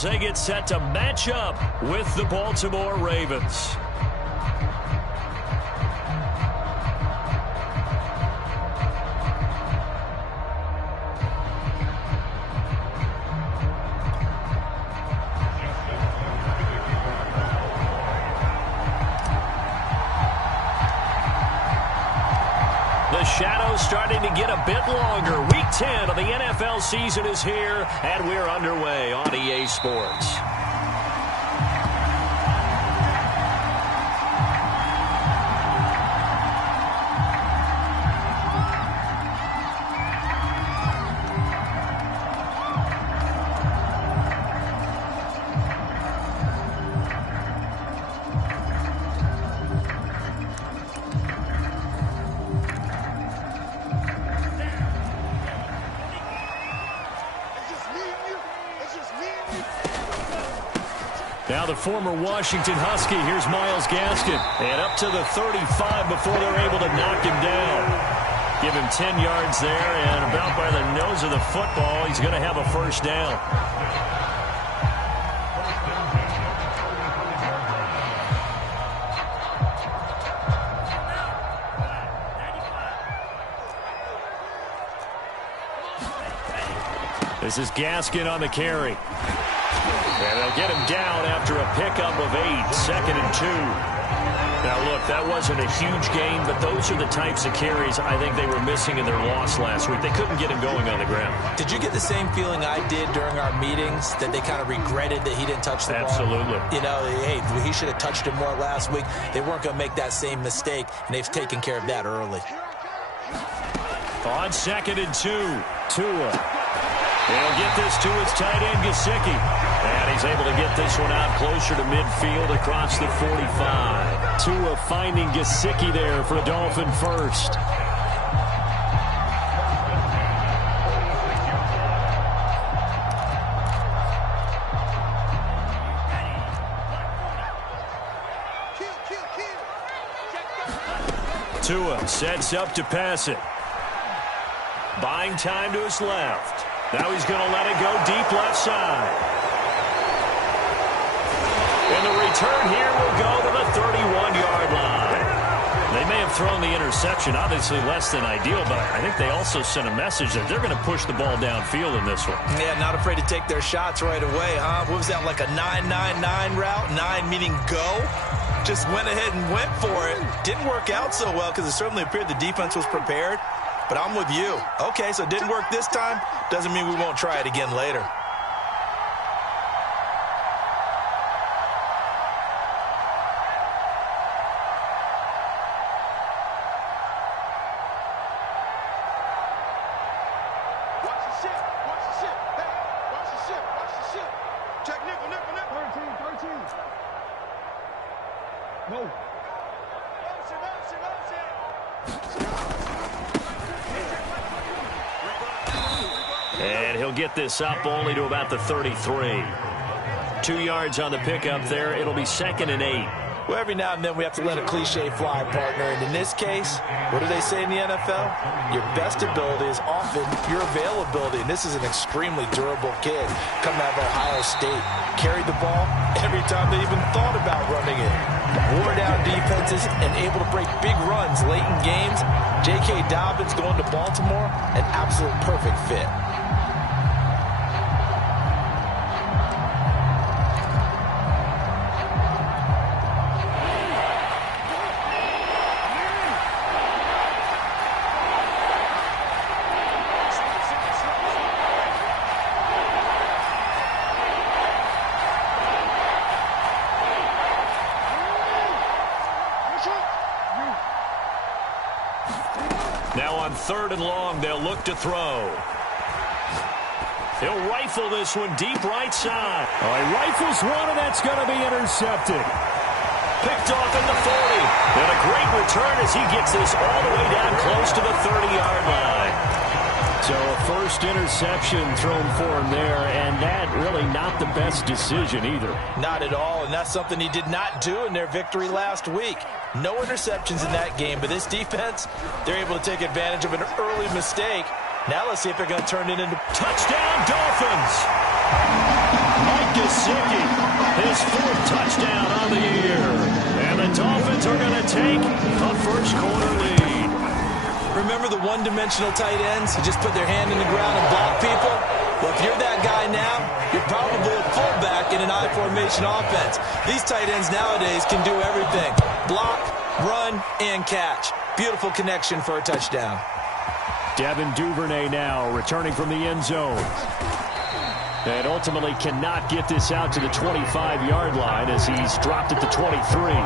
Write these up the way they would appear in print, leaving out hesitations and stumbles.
They get set to match up with the Baltimore Ravens. The shadow's starting to get a bit longer. Week 10 of the NFL season is here, and we're underway on EA Sports. Now the former Washington Husky, here's Myles Gaskin. And up to the 35 before they're able to knock him down. Give him 10 yards there, and about by the nose of the football, he's going to have a first down. This is Gaskin on the carry. And they'll get him down after a pickup of 8, 2nd and 2. Now, look, that wasn't a huge gain, but those are the types of carries I think they were missing in their loss last week. They couldn't get him going on the ground. Did you get the same feeling I did during our meetings, that they kind of regretted that he didn't touch the ball? Absolutely. You know, hey, he should have touched it more last week. They weren't going to make that same mistake, and they've taken care of that early. On 2nd and 2, Tua. He'll get this to his tight end, Gesicki. And he's able to get this one out closer to midfield across the 45. Tua finding Gesicki there for a Dolphin first. Tua sets up to pass it. Buying time to his left. Now he's going to let it go deep left side. And the return here will go to the 31-yard line. They may have thrown the interception, obviously less than ideal, but I think they also sent a message that they're going to push the ball downfield in this one. Yeah, not afraid to take their shots right away, huh? What was that, like a 9-9-9 route? 9 meaning go? Just went ahead and went for it. Didn't work out so well because it certainly appeared the defense was prepared. But I'm with you. Okay, so it didn't work this time. Doesn't mean we won't try it again later. Watch the ship. Watch the ship. Hey, watch the ship. Watch the ship. Check nickel, nickel, nickel. 13. No. Motion. And he'll get this up only to about the 33. 2 yards on the pickup there. It'll be 2nd and 8. Well, every now and then we have to let a cliche fly, partner. And in this case, what do they say in the NFL? Your best ability is often your availability. And this is an extremely durable kid coming out of Ohio State. Carried the ball every time they even thought about running it. Wore down defenses and able to break big runs late in games. J.K. Dobbins going to Baltimore, an absolute perfect fit. Now on 3rd and long, they'll look to throw. He'll rifle this one deep right side. Oh, he rifles one, and that's going to be intercepted. Picked off at the 40. And a great return as he gets this all the way down close to the 30-yard line. So a first interception thrown for him there, and that really not the best decision either. Not at all, and that's something he did not do in their victory last week. No interceptions in that game, but this defense, they're able to take advantage of an early mistake. Now let's see if they're going to turn it into touchdown Dolphins. Mike take a first-quarter lead. Remember the one-dimensional tight ends who just put their hand in the ground and block people? Well, if you're that guy now, you're probably a fullback in an I-formation offense. These tight ends nowadays can do everything. Block, run, and catch. Beautiful connection for a touchdown. Devin Duvernay now returning from the end zone. And ultimately cannot get this out to the 25-yard line as he's dropped at the 23.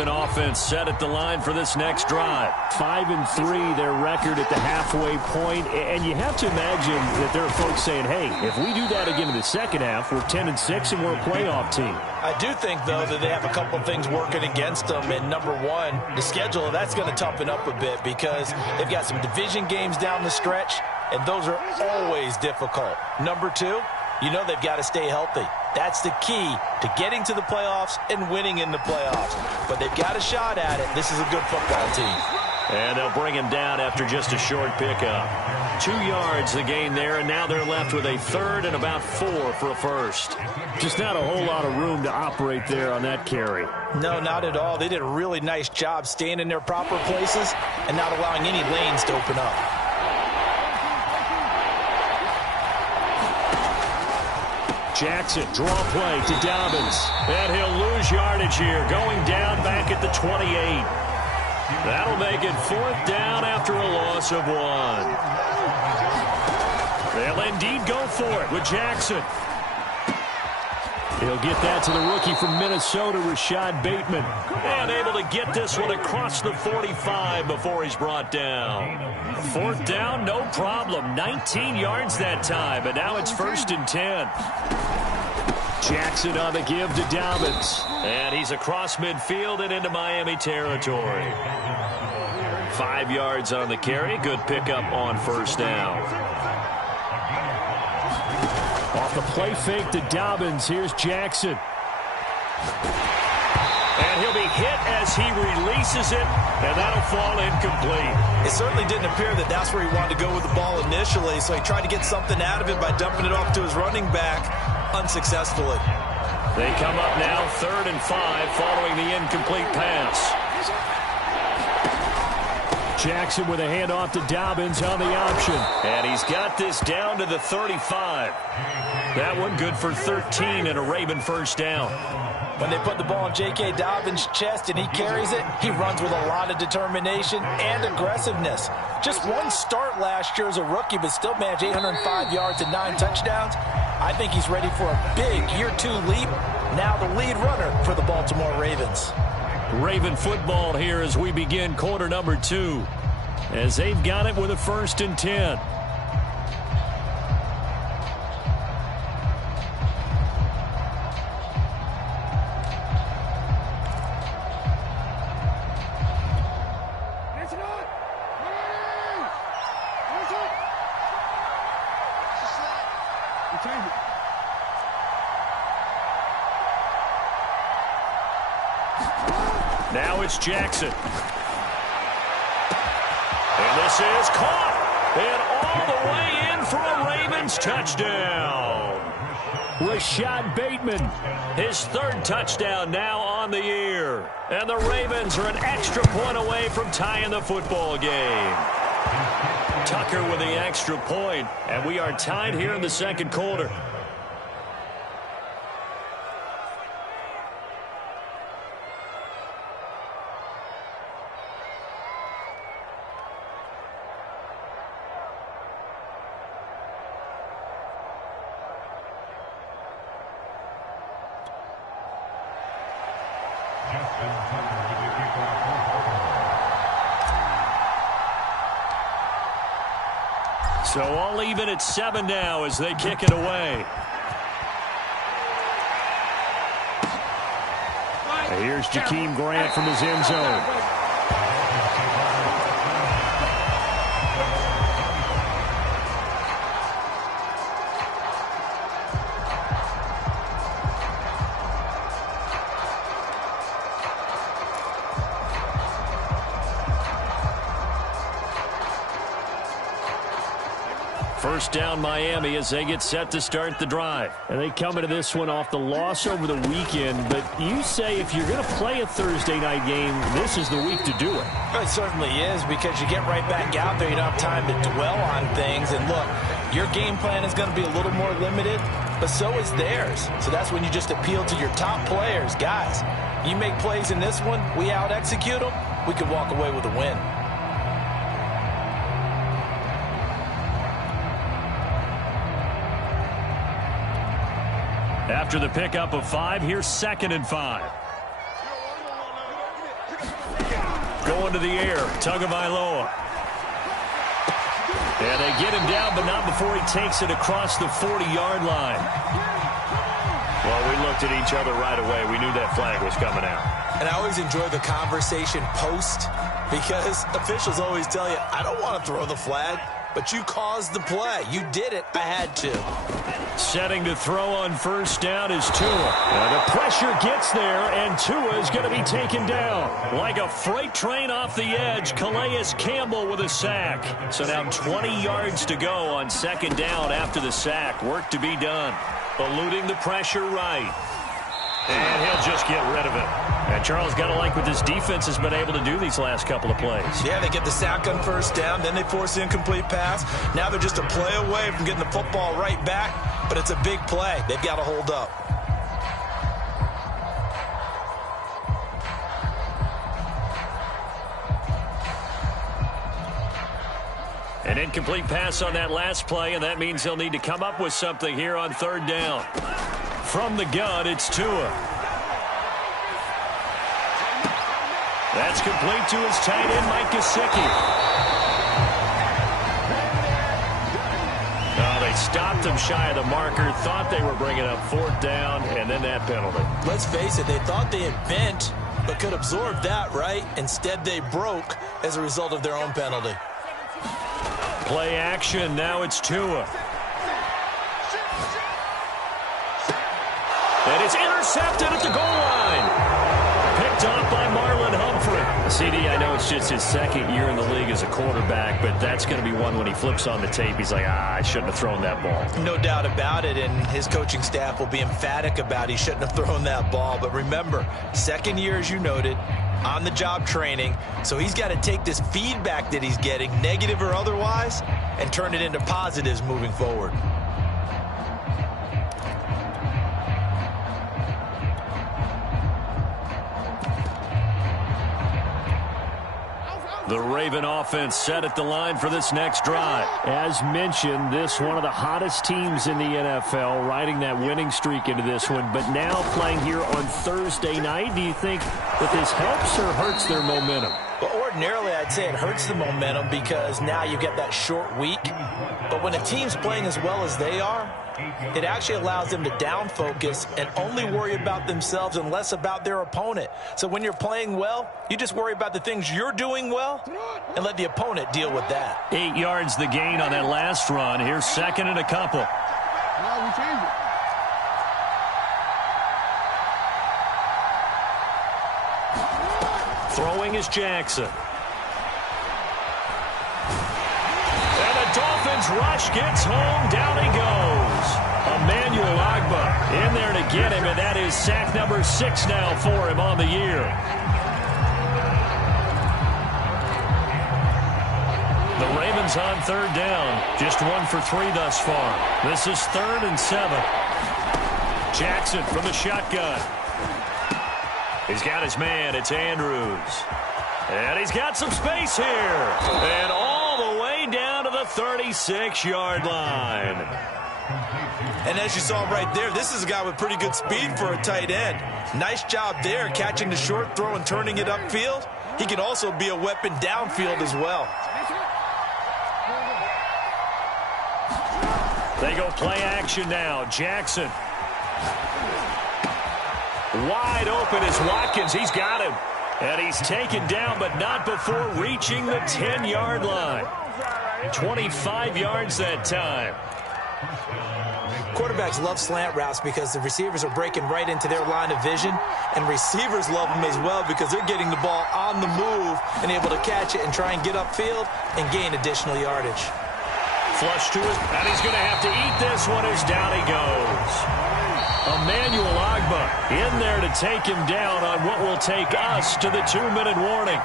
Offense set at the line for this next drive. 5-3 their record at the halfway point, and you have to imagine that there are folks saying, hey, if we do that again in the second half, we're 10-6 and we're a playoff team. I do think, though, that they have a couple things working against them. And number one, the schedule, that's going to toughen up a bit because they've got some division games down the stretch, and those are always difficult. Number two, you know they've got to stay healthy. That's the key to getting to the playoffs and winning in the playoffs. But they've got a shot at it. This is a good football team. And they'll bring him down after just a short pickup. 2 yards the gain there, and now they're left with a third and about 4 for a first. Just not a whole lot of room to operate there on that carry. No, not at all. They did a really nice job staying in their proper places and not allowing any lanes to open up. Jackson, draw play to Dobbins. And he'll lose yardage here, going down back at the 28. That'll make it 4th down after a loss of 1. They'll indeed go for it with Jackson. He'll get that to the rookie from Minnesota, Rashad Bateman. And able to get this one across the 45 before he's brought down. 4th down, no problem. 19 yards that time, and now it's 1st and 10. Jackson on the give to Dobbins. And he's across midfield and into Miami territory. 5 yards on the carry. Good pickup on 1st down. Off the play fake to Dobbins. Here's Jackson. And he'll be hit as he releases it, and that'll fall incomplete. It certainly didn't appear that that's where he wanted to go with the ball initially, so he tried to get something out of it by dumping it off to his running back unsuccessfully. They come up now 3rd and 5 following the incomplete pass. Jackson with a handoff to Dobbins on the option. And he's got this down to the 35. That one good for 13 and a Raven 1st down. When they put the ball in J.K. Dobbins' chest and he carries it, he runs with a lot of determination and aggressiveness. Just one start last year as a rookie, but still managed 805 yards and 9 touchdowns. I think he's ready for a big year 2 leap. Now the lead runner for the Baltimore Ravens. Raven football here as we begin quarter number 2. As they've got it with a 1st and 10. Now it's Jackson. And this is caught. And all the way in for a Ravens touchdown. Rashad Bateman. His 3rd touchdown now on the year. And the Ravens are an extra point away from tying the football game. Tucker with the extra point. And we are tied here in the 2nd quarter. So all even at 7 now as they kick it away. Here's Jakeem Grant from his end zone. first down Miami as they get set to start the drive. And they come into this one off the loss over the weekend. But you say if you're going to play a Thursday night game, this is the week to do it. It certainly is, because you get right back out there. You don't have time to dwell on things. And look, your game plan is going to be a little more limited, but so is theirs. So that's when you just appeal to your top players. Guys, you make plays in this one, we out-execute them, we can walk away with a win. After the pickup of 5, here's 2nd and 5. Going to the air, Tagovailoa. And they get him down, but not before he takes it across the 40-yard line. Well, we looked at each other right away. We knew that flag was coming out. And I always enjoy the conversation post, because officials always tell you, I don't want to throw the flag, but you caused the play. You did it. I had to. Setting to throw on first down is Tua. The pressure gets there, and Tua is going to be taken down. Like a freight train off the edge, Calais Campbell with a sack. So now 20 yards to go on 2nd down after the sack. Work to be done. Eluding the pressure right. And he'll just get rid of it. And Charles, got to like what this defense has been able to do these last couple of plays. Yeah, they get the sack on first down, then they force the incomplete pass. Now they're just a play away from getting the football right back, but it's a big play. They've got to hold up. An incomplete pass on that last play, and that means they'll need to come up with something here on 3rd down. From the gun, it's Tua. That's complete to his tight end, Mike Gesicki. They stopped him shy of the marker, thought they were bringing up 4th down, and then that penalty. Let's face it, they thought they had bent, but could absorb that, right? Instead, they broke as a result of their own penalty. Play action, now it's Tua. And it's intercepted at the goal line. Picked off by Marlon Humphrey. CD, I know it's just his 2nd year in the league as a quarterback, but that's going to be one when he flips on the tape. He's like, I shouldn't have thrown that ball. No doubt about it, and his coaching staff will be emphatic about he shouldn't have thrown that ball. But remember, 2nd year, as you noted, on-the-job training, so he's got to take this feedback that he's getting, negative or otherwise, and turn it into positives moving forward. The Raven offense set at the line for this next drive. As mentioned, this one of the hottest teams in the NFL, riding that winning streak into this one, but now playing here on Thursday night. Do you think that this helps or hurts their momentum? Well, ordinarily, I'd say it hurts the momentum because now you get that short week. But when a team's playing as well as they are, it actually allows them to down focus and only worry about themselves and less about their opponent. So when you're playing well, you just worry about the things you're doing well and let the opponent deal with that. 8 yards the gain on that last run. Here's 2nd and a couple. Now we change it. Throwing is Jackson. And the Dolphins rush gets home. Down he goes. Emmanuel Ogbah in there to get him, and that is sack number 6 now for him on the year. The Ravens on 3rd down. Just 1 for 3 thus far. This is 3rd and 7. Jackson from the shotgun. He's got his man. It's Andrews. And he's got some space here. And all the way down to the 36-yard line. And as you saw right there, this is a guy with pretty good speed for a tight end. Nice job there, catching the short throw and turning it upfield. He can also be a weapon downfield as well. They go play action now. Jackson. Wide open is Watkins. He's got him. And he's taken down, but not before reaching the 10-yard line. 25 yards that time. Quarterbacks love slant routes because the receivers are breaking right into their line of vision, and receivers love them as well because they're getting the ball on the move and able to catch it and try and get upfield and gain additional yardage. flush to it, and he's going to have to eat this one as down he goes. Emmanuel Agba in there to take him down on what will take us to the 2-minute warning.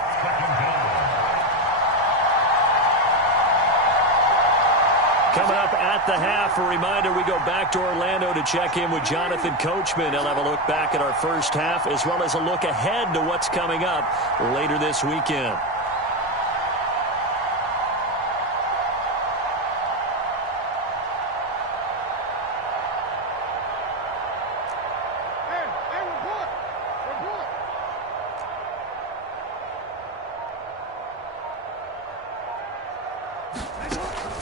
Coming up at the half, a reminder, we go back to Orlando to check in with Jonathan Coachman. He'll have a look back at our first half as well as a look ahead to what's coming up later this weekend.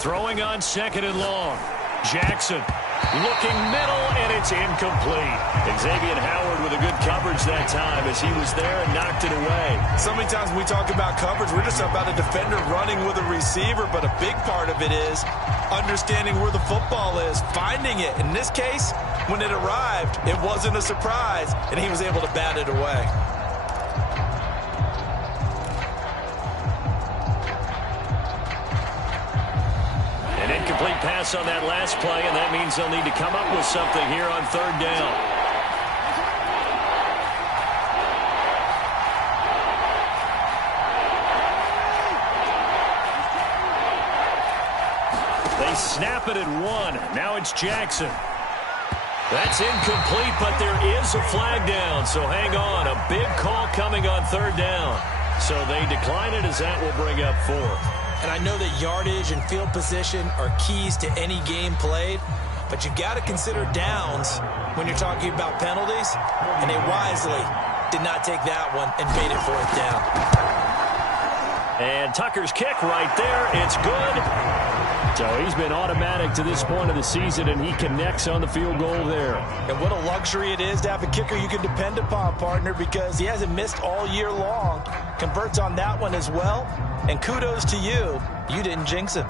Throwing on 2nd and long. Jackson looking middle, and it's incomplete. Xavier Howard with a good coverage that time as he was there and knocked it away. So many times when we talk about coverage, we're just about a defender running with a receiver, but a big part of it is understanding where the football is, finding it. In this case, when it arrived, it wasn't a surprise, and he was able to bat it away. An incomplete pass on that last play, and that means they'll need to come up with something here on 3rd down. They snap it at 1. Now it's Jackson. That's incomplete, but there is a flag down, so hang on. A big call coming on 3rd down. So they decline it as that will bring up 4th. And I know that yardage and field position are keys to any game played, but you got to consider downs when you're talking about penalties, and they wisely did not take that one and made it 4th down. And Tucker's kick right there. It's good. So he's been automatic to this point of the season, and he connects on the field goal there. And what a luxury it is to have a kicker you can depend upon, partner, because he hasn't missed all year long. Converts on that one as well. And kudos to you. You didn't jinx him.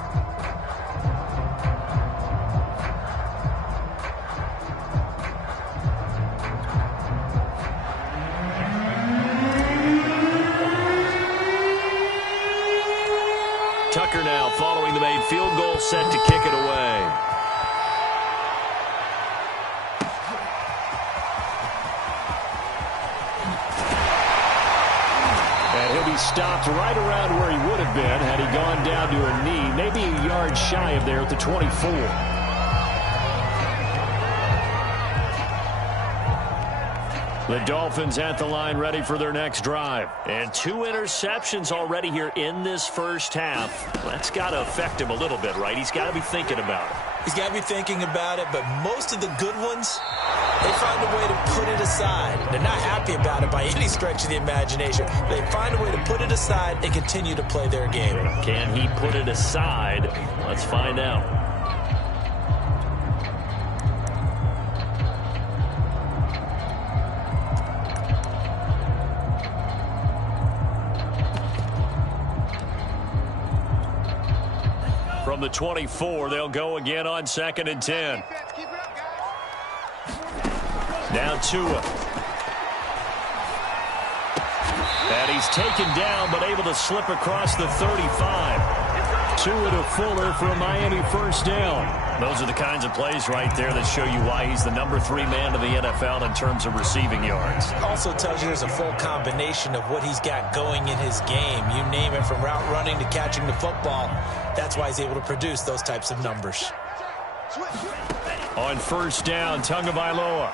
Tucker now following the made field goal, set to kick it away. He'll be stopped right around where he would have been had he gone down to a knee, maybe a yard shy of there at the 24. The Dolphins at the line ready for their next drive. And 2 interceptions already here in this first half. That's got to affect him a little bit, right? He's got to be thinking about it. He's got to be thinking about it, but most of the good ones, they find a way to put it aside. They're not happy about it by any stretch of the imagination. They find a way to put it aside and continue to play their game. Can he put it aside? Let's find out. From the 24, they'll go again on 2nd and 10. Now Tua. And he's taken down, but able to slip across the 35. Tua to Fuller for a Miami 1st down. Those are the kinds of plays right there that show you why he's the number 3 man in the NFL in terms of receiving yards. Also tells you there's a full combination of what he's got going in his game. You name it, from route running to catching the football. That's why he's able to produce those types of numbers. On 1st down, Tagovailoa.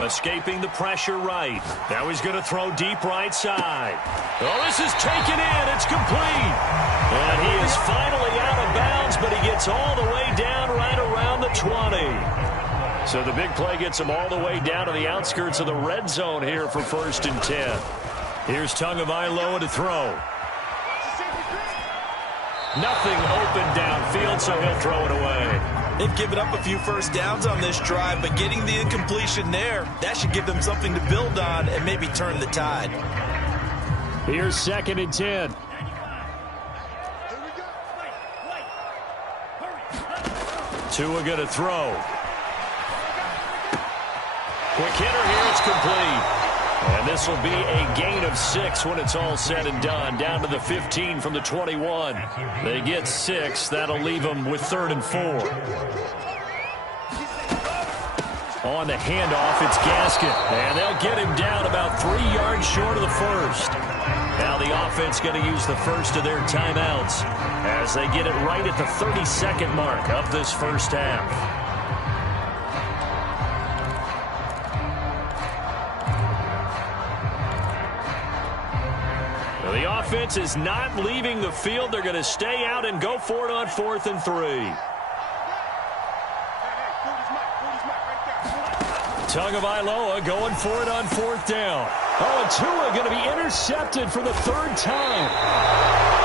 Escaping the pressure right. Now he's going to throw deep right side. Oh, this is taken in. It's complete. And he is finally out of bounds, but he gets all the way down right around the 20. So the big play gets him all the way down to the outskirts of the red zone here for 1st and 10. Here's Tagovailoa to throw. Nothing open downfield, so he'll throw it away. They've given up a few first downs on this drive, but getting the incompletion there, that should give them something to build on and maybe turn the tide. Here's 2nd and 10. Tua going to throw. Quick hitter here, it's complete. And this will be a gain of 6 when it's all said and done. Down to the 15 from the 21. They get 6. That'll leave them with 3rd and 4. On the handoff, it's Gaskin. And they'll get him down about 3 yards short of the first. Now the offense going to use the first of their timeouts as they get it right at the 32nd mark of this first half. The offense is not leaving the field. They're going to stay out and go for it on 4th and 3. Tagovailoa going for it on 4th down. Oh, and Tua going to be intercepted for the 3rd time.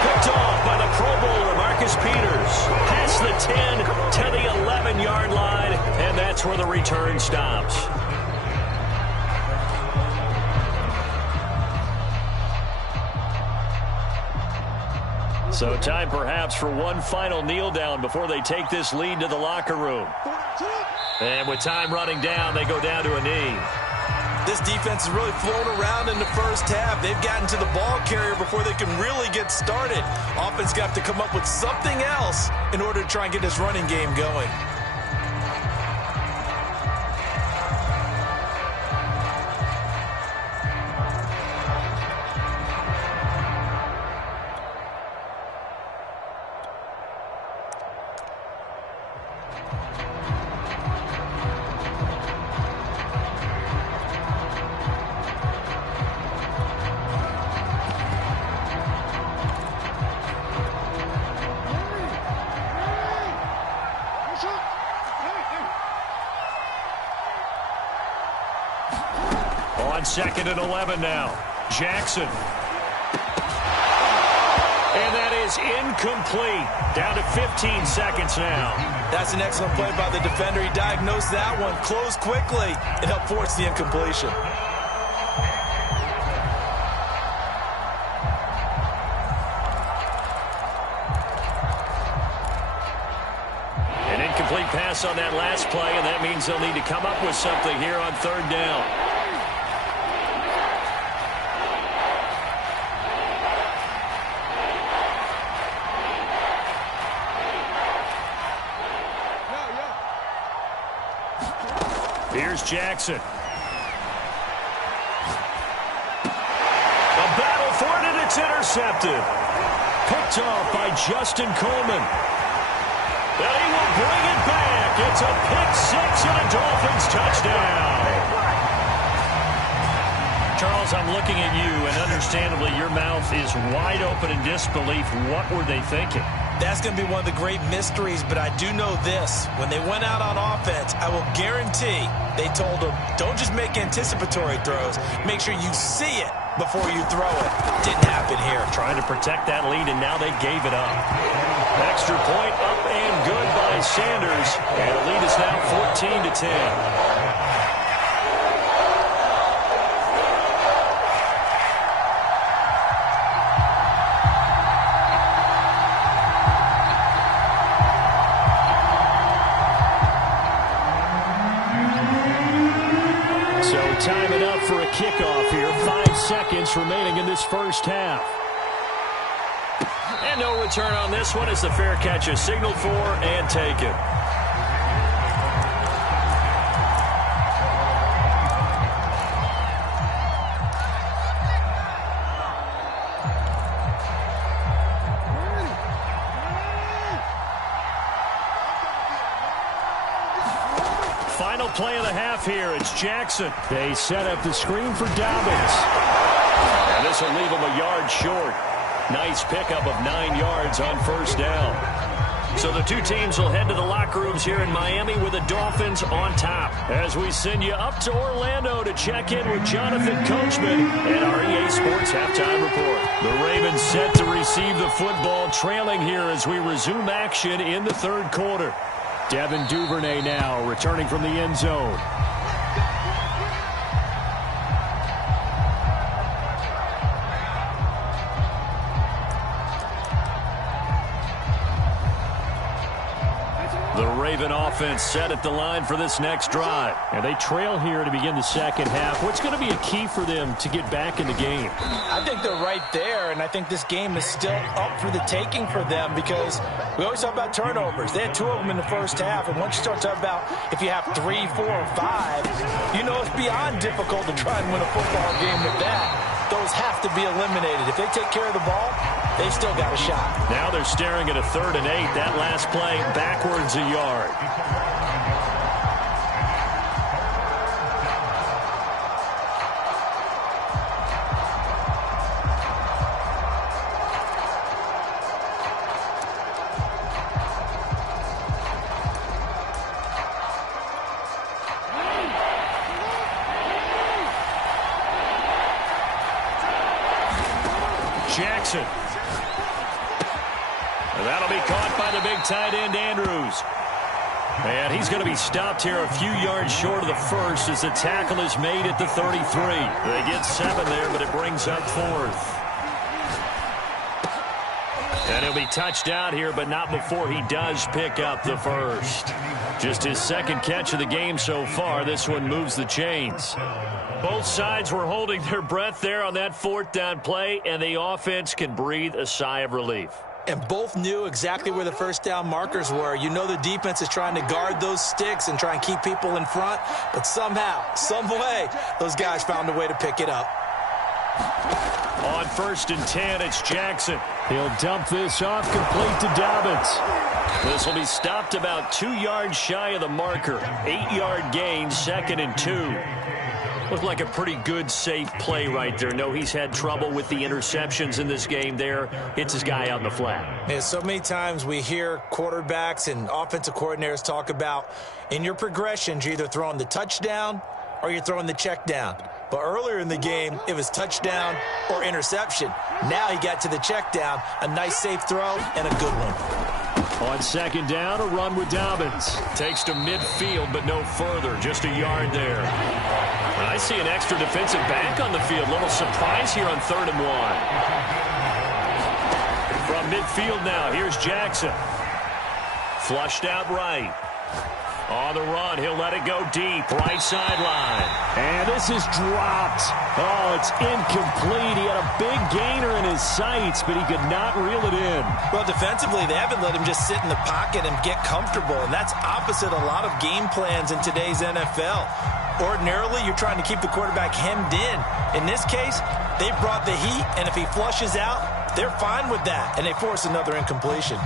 Picked off by the Pro Bowler, Marcus Peters. Past the 10 to the 11-yard line, and that's where the return stops. So time perhaps for one final kneel down before they take this lead to the locker room. And with time running down, they go down to a knee. This defense has really flown around in the first half. They've gotten to the ball carrier before they can really get started. Offense got to come up with something else in order to try and get this running game going. On 2nd and 11 now. Jackson. And that is incomplete. Down to 15 seconds now. That's an excellent play by the defender. He diagnosed that one, closed quickly, and helped force the incompletion. An incomplete pass on that last play, and that means they'll need to come up with something here on 3rd down. Here's Jackson. A battle for it, and it's intercepted. Picked off by Justin Coleman. And he will bring it back. It's a pick-6 and a Dolphins touchdown. Charles, I'm looking at you, and understandably your mouth is wide open in disbelief. What were they thinking? That's going to be one of the great mysteries, but I do know this. When they went out on offense, I will guarantee they told them, don't just make anticipatory throws. Make sure you see it before you throw it. Didn't happen here. Trying to protect that lead, and now they gave it up. Extra point up and good by Sanders. And the lead is now 14-10. Time it up for a kickoff here. 5 seconds remaining in this first half. And no return on this one as the fair catch is signaled for and taken. Final play of the half here. It's Jackson. They set up the screen for Dobbins. And this will leave him a yard short. Nice pickup of 9 yards on 1st down. So the two teams will head to the locker rooms here in Miami with the Dolphins on top. As we send you up to Orlando to check in with Jonathan Coachman and our EA Sports Halftime Report. The Ravens set to receive the football, trailing here as we resume action in the 3rd quarter. Devin Duvernay now returning from the end zone. The Raven offense set at the line for this next drive. And they trail here to begin the second half. What's going to be a key for them to get back in the game? I think they're right there, and I think this game is still up for the taking for them because we always talk about turnovers. They had 2 of them in the first half, and once you start talking about if you have 3, 4, or 5, you know it's beyond difficult to try and win a football game with that. Those have to be eliminated. If they take care of the ball, they've still got a shot. Now they're staring at a 3rd and 8. That last play backwards a yard. Jackson. And that'll be caught by the big tight end, Andrews. And he's going to be stopped here a few yards short of the first as the tackle is made at the 33. They get 7 there, but it brings up 4th. And he'll be touched out here, but not before he does pick up the first. Just his 2nd catch of the game so far. This one moves the chains. Both sides were holding their breath there on that 4th down play, and the offense can breathe a sigh of relief. And both knew exactly where the first down markers were. You know the defense is trying to guard those sticks and try and keep people in front, but somehow, some way, those guys found a way to pick it up. On 1st and 10, it's Jackson. He'll dump this off complete to Dobbins. This will be stopped about 2 yards shy of the marker. 8-yard gain, 2nd and 2. Looked like a pretty good, safe play right there. No, he's had trouble with the interceptions in this game there. Hits his guy out in the flat. Yeah, so many times we hear quarterbacks and offensive coordinators talk about in your progressions, you're either throwing the touchdown or you're throwing the check down. But earlier in the game, it was touchdown or interception. Now he got to the check down, a nice safe throw and a good one. On 2nd down, a run with Dobbins. Takes to midfield, but no further. Just a yard there. And I see an extra defensive back on the field. Little surprise here on 3rd and 1. From midfield now, here's Jackson. Flushed out right. On the run, he'll let it go deep. Right sideline. And this is dropped. Oh, it's incomplete. He had a big gainer in his sights, but he could not reel it in. Well, defensively, they haven't let him just sit in the pocket and get comfortable, and that's opposite a lot of game plans in today's NFL. Ordinarily, you're trying to keep the quarterback hemmed in. In this case, they brought the heat, and if he flushes out, they're fine with that, and they force another incompletion.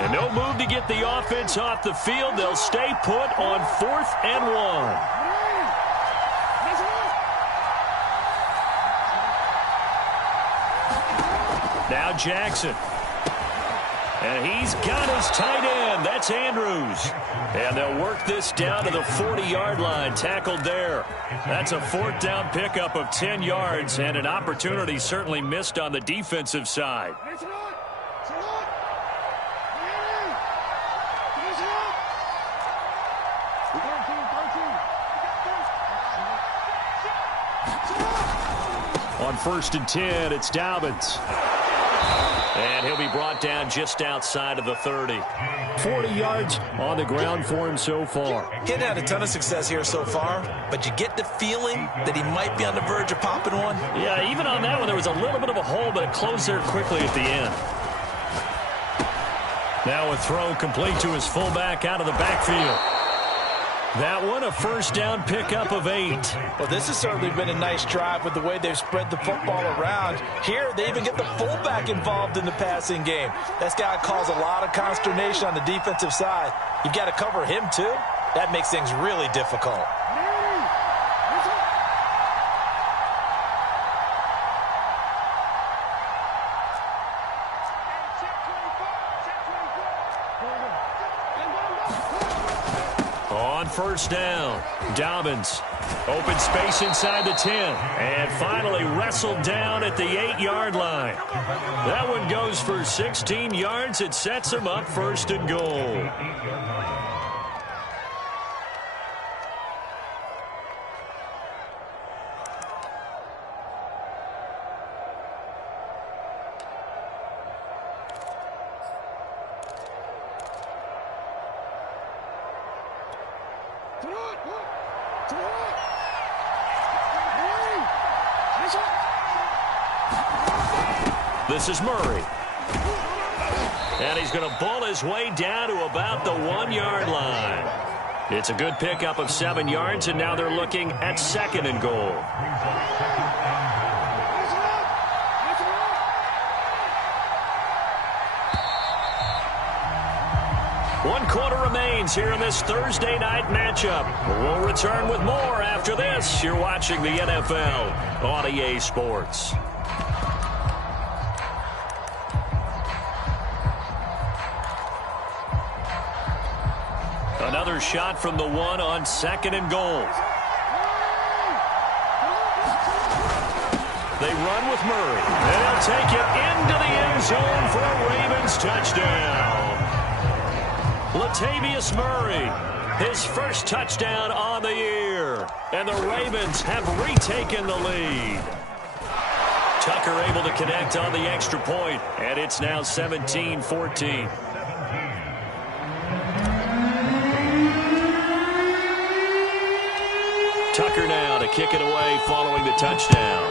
And no move to get the offense off the field. They'll stay put on 4th and 1. Now Jackson. And he's got his tight end. That's Andrews. And they'll work this down to the 40-yard line. Tackled there. That's a 4th down pickup of 10 yards and an opportunity certainly missed on the defensive side. On 1st and 10, it's Dobbins. And he'll be brought down just outside of the 30. 40 yards on the ground for him so far. He hadn't had a ton of success here so far, but you get the feeling that he might be on the verge of popping one. Yeah, even on that one, there was a little bit of a hole, but it closed there quickly at the end. Now a throw complete to his fullback out of the backfield. That one, a 1st down pickup of 8. Well, this has certainly been a nice drive with the way they've spread the football around. Here, they even get the fullback involved in the passing game. That's got to cause a lot of consternation on the defensive side. You've got to cover him, too. That makes things really difficult. On 1st down, Dobbins. Open space inside the 10. And finally wrestled down at the 8-yard line. That one goes for 16 yards. It sets him up 1st and goal. This is Murray. And he's going to bull his way down to about the 1-yard line. It's a good pickup of 7 yards, and now they're looking at 2nd and goal. One quarter remains here in this Thursday night matchup. We'll return with more after this. You're watching the NFL on EA Sports. Another shot from the 1 on 2nd and goal. They run with Murray. And he'll take it into the end zone for a Ravens touchdown. Latavius Murray, his first touchdown on the year. And the Ravens have retaken the lead. Tucker able to connect on the extra point, and it's now 17-14. Tucker now to kick it away following the touchdown.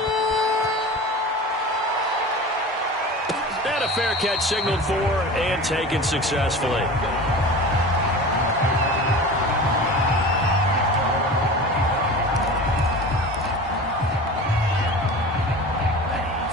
And a fair catch signaled for and taken successfully.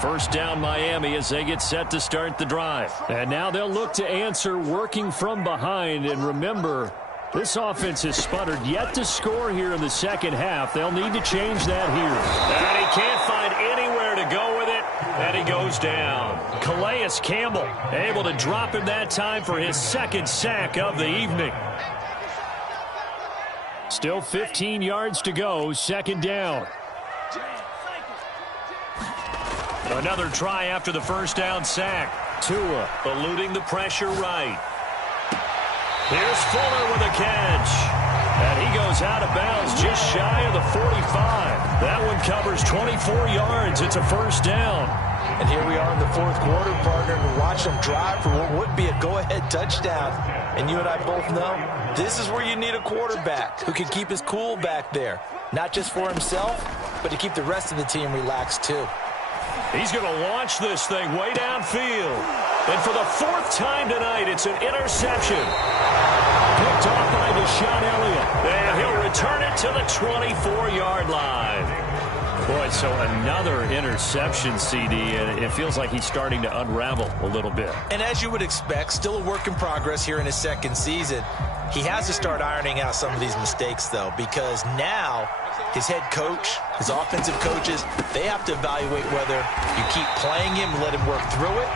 First down Miami as they get set to start the drive. And now they'll look to answer working from behind. And remember, this offense has sputtered yet to score here in the second half. They'll need to change that here. And he can't find anywhere to go with it, and he goes down. Calais Campbell able to drop him that time for his 2nd sack of the evening. Still 15 yards to go, 2nd down. Another try after the first down sack. Tua eluding the pressure right. Here's Fuller with a catch. And he goes out of bounds just shy of the 45. That one covers 24 yards. It's a first down. And here we are in the 4th quarter, partner, and watch them drive for what would be a go-ahead touchdown. And you and I both know this is where you need a quarterback who can keep his cool back there. Not just for himself, but to keep the rest of the team relaxed too. He's going to launch this thing way downfield. And for the 4th time tonight, it's an interception. Picked off by Deshaun Elliott. And he'll return it to the 24-yard line. Boy, so another interception, CD, and it feels like he's starting to unravel a little bit. And as you would expect, still a work in progress here in his 2nd season. He has to start ironing out some of these mistakes, though, because now his head coach, his offensive coaches, they have to evaluate whether you keep playing him and let him work through it,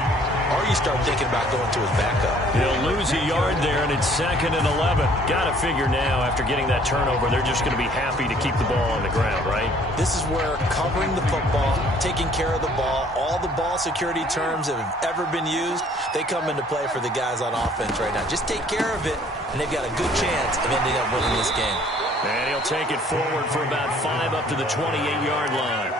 or you start thinking about going to his backup. He'll lose a yard there, and it's 2nd and 11. Got to figure now, after getting that turnover, they're just going to be happy to keep the ball on the ground, right? This is where covering the football, taking care of the ball, all the ball security terms that have ever been used, they come into play for the guys on offense right now. Just take care of it, and they've got a good chance of ending up winning this game. And he'll take it forward for about 5 up to the 28-yard line.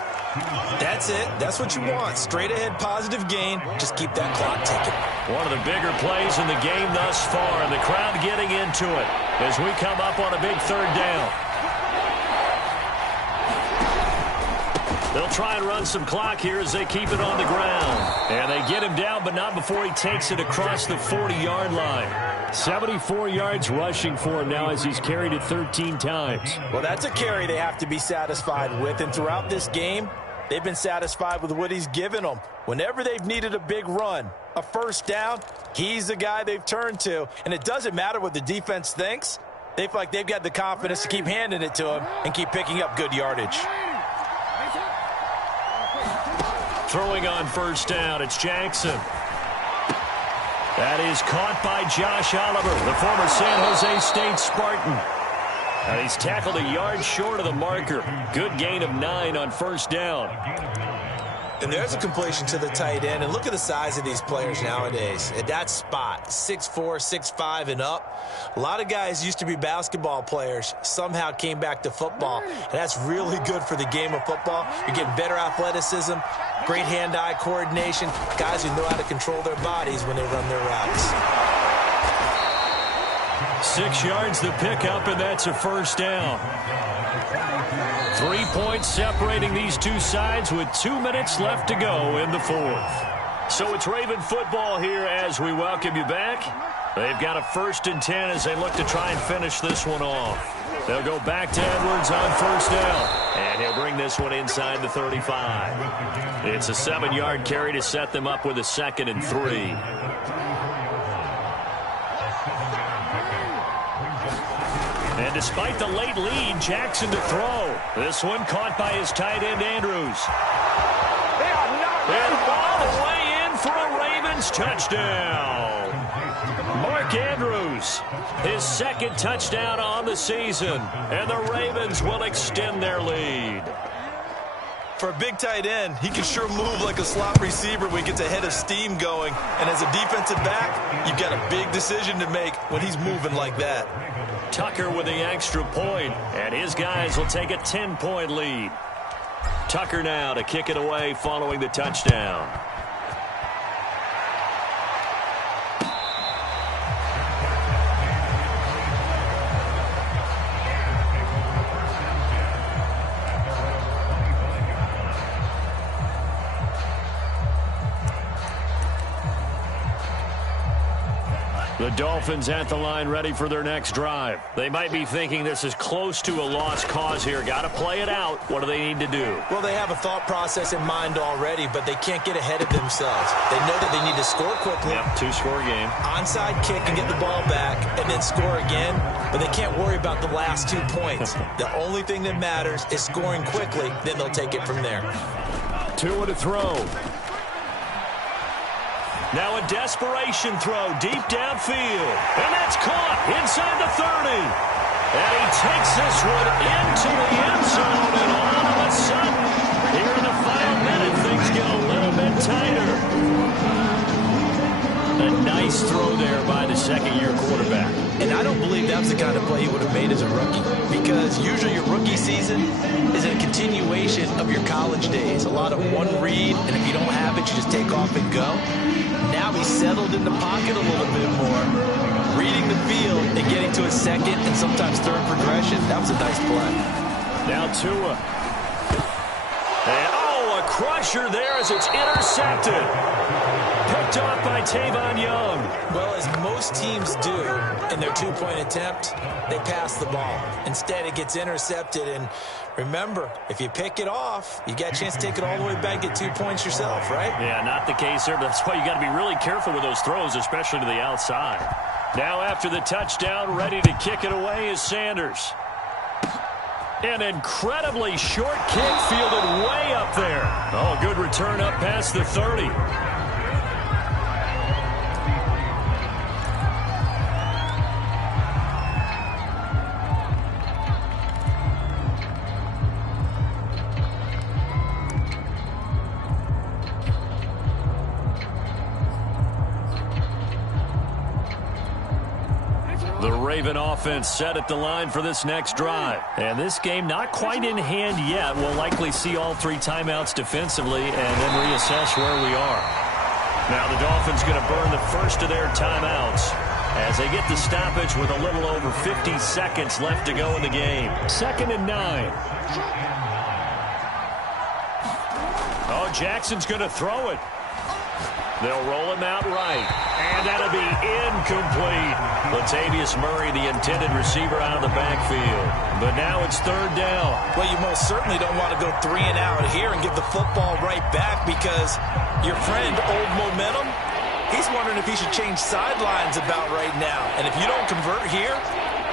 That's it. That's what you want. Straight ahead positive gain. Just keep that clock ticking. One of the bigger plays in the game thus far. The crowd getting into it as we come up on a big 3rd down. They'll try and run some clock here as they keep it on the ground. And they get him down, but not before he takes it across the 40-yard line. 74 yards rushing for him now as he's carried it 13 times. Well, that's a carry they have to be satisfied with. And throughout this game, they've been satisfied with what he's given them. Whenever they've needed a big run, a first down, he's the guy they've turned to. And it doesn't matter what the defense thinks. They feel like they've got the confidence to keep handing it to him and keep picking up good yardage. Throwing on first down, it's Jackson. That is caught by Josh Oliver, the former San Jose State Spartan. And he's tackled a yard short of the marker. Good gain of 9 on first down. And there's a completion to the tight end. And look at the size of these players nowadays. At that spot, 6'4", 6'5", and up. A lot of guys used to be basketball players, somehow came back to football. And that's really good for the game of football. You're getting better athleticism, great hand-eye coordination, guys who know how to control their bodies when they run their routes. 6 yards the pickup, and that's a first down. 3 points separating these two sides with 2 minutes left to go in the fourth. So it's Raven football here as we welcome you back. They've got a 1st and 10 as they look to try and finish this one off. They'll go back to Edwards on 1st down, and he'll bring this one inside the 35. It's a 7-yard carry to set them up with a 2nd and 3. And despite the late lead, Jackson to throw. This one caught by his tight end, Andrews. And all the way in for a Ravens touchdown. Mark Andrews, his 2nd touchdown on the season. And the Ravens will extend their lead. For a big tight end, he can sure move like a slot receiver when he gets a head of steam going. And as a defensive back, you've got a big decision to make when he's moving like that. Tucker with the extra point, and his guys will take a 10-point lead. Tucker now to kick it away following the touchdown. The Dolphins at the line ready for their next drive. They might be thinking this is close to a lost cause here. Got to play it out. What do they need to do? Well, they have a thought process in mind already, but they can't get ahead of themselves. They know that they need to score quickly. Yep, 2-score game. Onside kick and get the ball back and then score again, but they can't worry about the last 2 points. The only thing that matters is scoring quickly, then they'll take it from there. Tua to throw. Now a desperation throw deep downfield. And that's caught inside the 30. And he takes this one into the end zone. And all of a sudden, here in the final minute, things get a little bit tighter. A nice throw there by the 2nd-year quarterback. And I don't believe that was the kind of play he would have made as a rookie, because usually your rookie season is a continuation of your college days. A lot of one read, and if you don't have it, you just take off and go. Now he's settled in the pocket a little bit more, reading the field and getting to a 2nd and sometimes 3rd progression. That was a nice play. Now Tua. And a crusher there as it's intercepted. Picked off by Tavon Young. Well, as most teams do in their 2-point attempt, they pass the ball. Instead, it gets intercepted. And remember, if you pick it off, you got a chance to take it all the way back, get 2 points yourself, right? Yeah, not the case there. But that's why you got to be really careful with those throws, especially to the outside. Now after the touchdown, ready to kick it away is Sanders. An incredibly short kick fielded way up there. Oh, good return up past the 30. The Raven offense set at the line for this next drive. And this game not quite in hand yet. We'll likely see all 3 timeouts defensively and then reassess where we are. Now the Dolphins going to burn the first of their timeouts as they get the stoppage with a little over 50 seconds left to go in the game. 2nd and 9. Oh, Jackson's going to throw it. They'll roll him out right. And that'll be incomplete. Latavius Murray, the intended receiver, out of the backfield. But now it's 3rd down. Well, you most certainly don't want to go 3 and out here and give the football right back, because your friend, Old Momentum, he's wondering if he should change sidelines about right now. And if you don't convert here,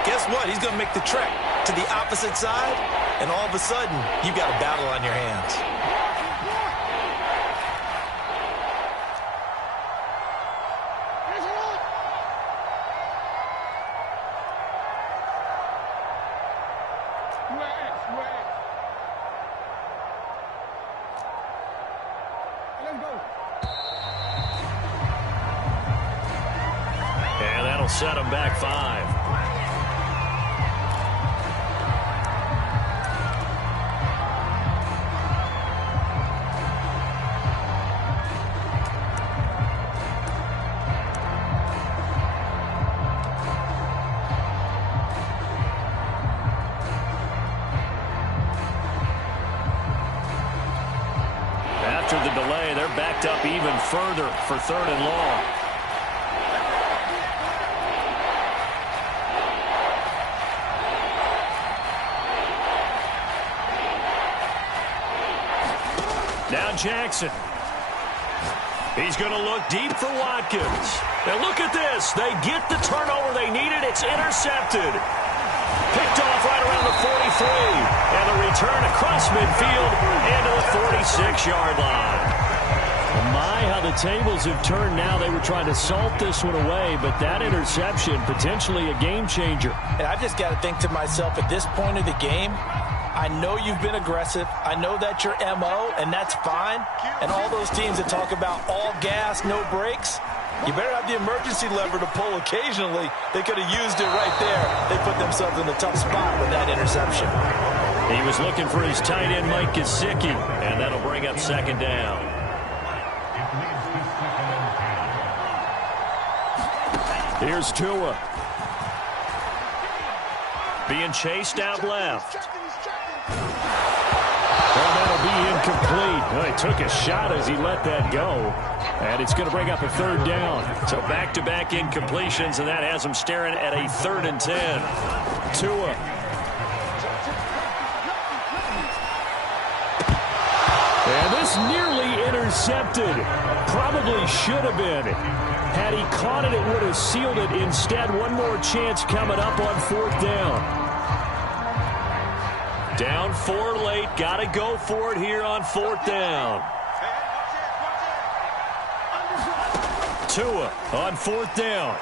guess what? He's going to make the trek to the opposite side, and all of a sudden, you've got a battle on your hands. And that'll set them back 5. after the delay. They're backed up even further for 3rd and long. Now Jackson. He's going to look deep for Watkins. Now look at this. They get the turnover they needed. It's intercepted. Picked off right around the 43. And the return across midfield into the 46-yard line. My, how the tables have turned now. They were trying to salt this one away, but that interception, potentially a game changer. And I just got to think to myself, at this point of the game, I know you've been aggressive. I know that's your MO, and that's fine. And all those teams that talk about all gas, no brakes, you better have the emergency lever to pull occasionally. They could have used it right there. They put themselves in a tough spot with that interception. He was looking for his tight end, Mike Gesicki, and that'll bring up 2nd down. Here's Tua. Being chased out left. Well, that'll be incomplete. Well, he took a shot as he let that go. And it's going to bring up a 3rd down. So back-to-back incompletions, and that has him staring at a 3rd and 10. Tua. And this nearly intercepted. Probably should have been. Had he caught it, it would have sealed it. Instead, one more chance coming up on 4th down. Down 4 late. Got to go for it here on 4th down. Tua on 4th down.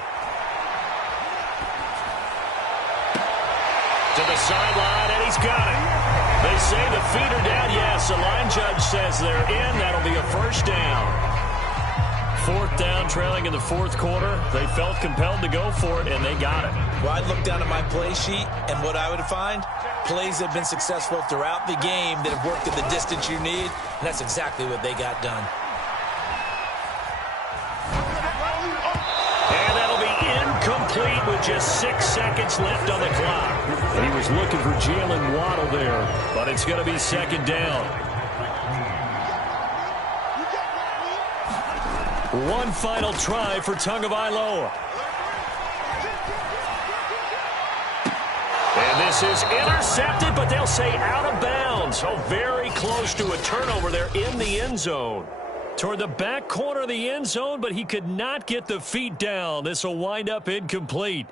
To the sideline, and he's got it. They say the feet are down. Yes, the line judge says they're in. That'll be a 1st down. 4th down, trailing in the 4th quarter. They felt compelled to go for it, and they got it. Well, I'd look down at my play sheet, and what I would find, plays have been successful throughout the game that have worked at the distance you need, and that's exactly what they got done. And that'll be incomplete with just 6 seconds left on the clock. And he was looking for Jalen Waddle there, but it's going to be 2nd down. One final try for Tagovailoa. And this is intercepted, but they'll say out of bounds. So very close to a turnover there in the end zone. Toward the back corner of the end zone, but he could not get the feet down. This will wind up incomplete.